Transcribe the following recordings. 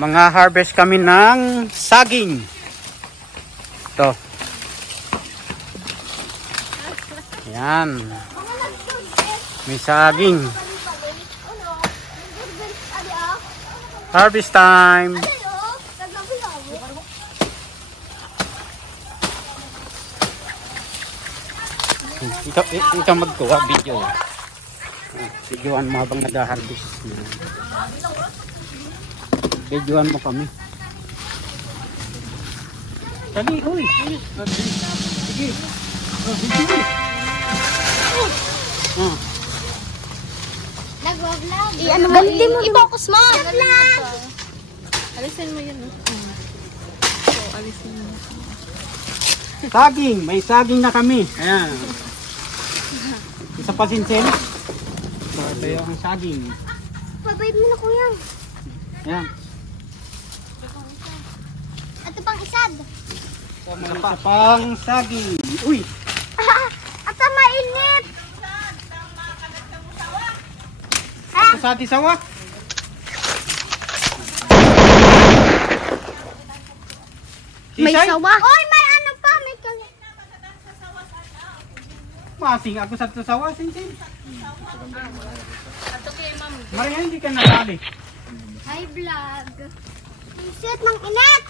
Mga harvest kami ng saging. Ito. Yan. May saging. Harvest time. Ikaw magkuha video. Videoan mo habang nag-harvest. Videoan mo kami. Dali, uy. Sige. Video. Nag-vlog. Ano mo? I-focus mo. Alisin mo yun. So, alisin mo. Saging. May saging na kami. Ayan. Isa pa sinsin. So, ito yung saging. Pabait mo na kuya. Ayan. Ito pang isad. Isa pang saging. Uy. At mainit. Ito sa ating sawa. May Sisay? sawa. Oy, may ano pa. May Masing ako sa sawa, sinsin. Ato kay ma'am. Maria, hindi ka nasali. Hi, vlog. Isit ng init.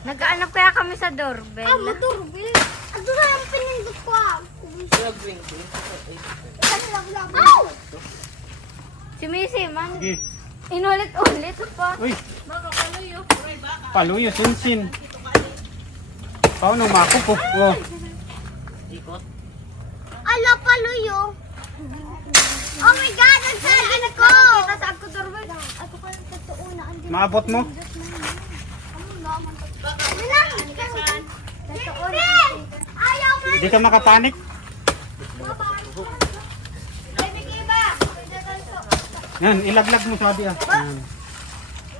Nag-aanap kaya kami sa doorbell. Ah, maturbel. Ano na yung pinindot ko ah. Ow! Si Missy, man. Sige. Inulit-ulit pa. Uy. Paluyo, sinsin. Paano makupo? Oh. Ala, paluyo. Oh my God, ang sarili ko. Kita sa ako doorbell. Ako pa ng totoo na. Maabot mo? Ayaw mo. Hindi ka makatanik? Yan, ilaglag mo sabi ah. Yan.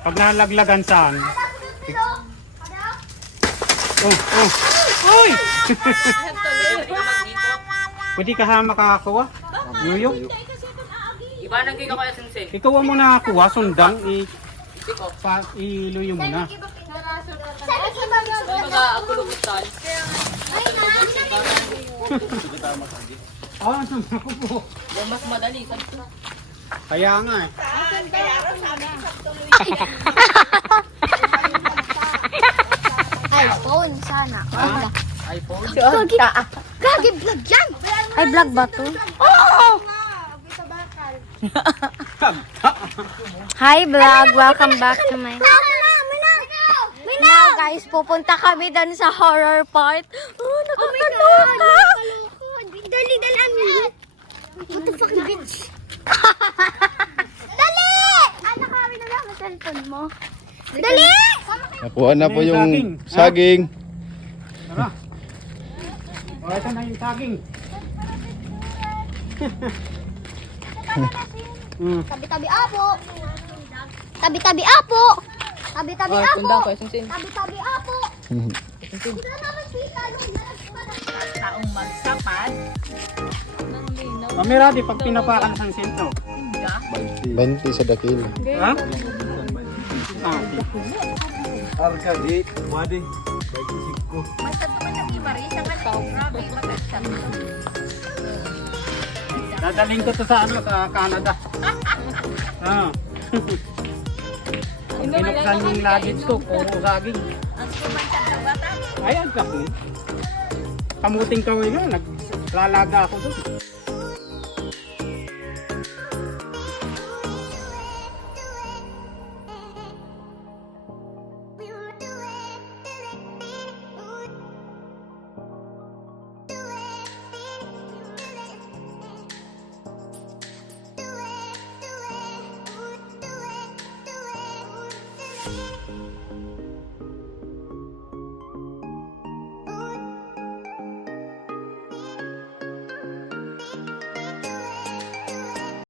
Pag nalaglagan saan? Oh. Uy! Pwede ka ha makakuha? Yuyo? Iba nang gino kaya sinsin. Ikaw mo na kuha, sundan, iluyo mo na. Mga akulubutan. Ah, ako po. Yung mas madali. Kaya nga eh. iPhone sana. Ha? iPhone. Gagi vlog yan. Ay, vlog ba to? Hi vlog, welcome back to my... Now guys, pupunta kami doon sa horror part. Oh, nakakaloka! Dali, amin. What the fuck, bitch? Dali! Ano kami na lang ang cellphone mo? Dali! Nakuha na po May yung saging. saging. Tara. O, ito na yung saging. Tabi-tabi apo. Tabi-tabi apo. Tabi-tabi apo. Tundang ko, sinsin. Tabi-tabi apo. Ito naman sila. Taong magsapat. Mamira di pag pinapakan ng sento. 20 sa dakila. Ha? Ah, Arcade, wadi. Basta naman ang iba rin, sa grabe, matagsan. dadaling ko to sa ano, sa Canada. Ah. Ang binuksan yung luggage ko, puro saging. Ang sumansag na bata. Ayan kasi. Kamuting kawin nga, naglalaga ako doon.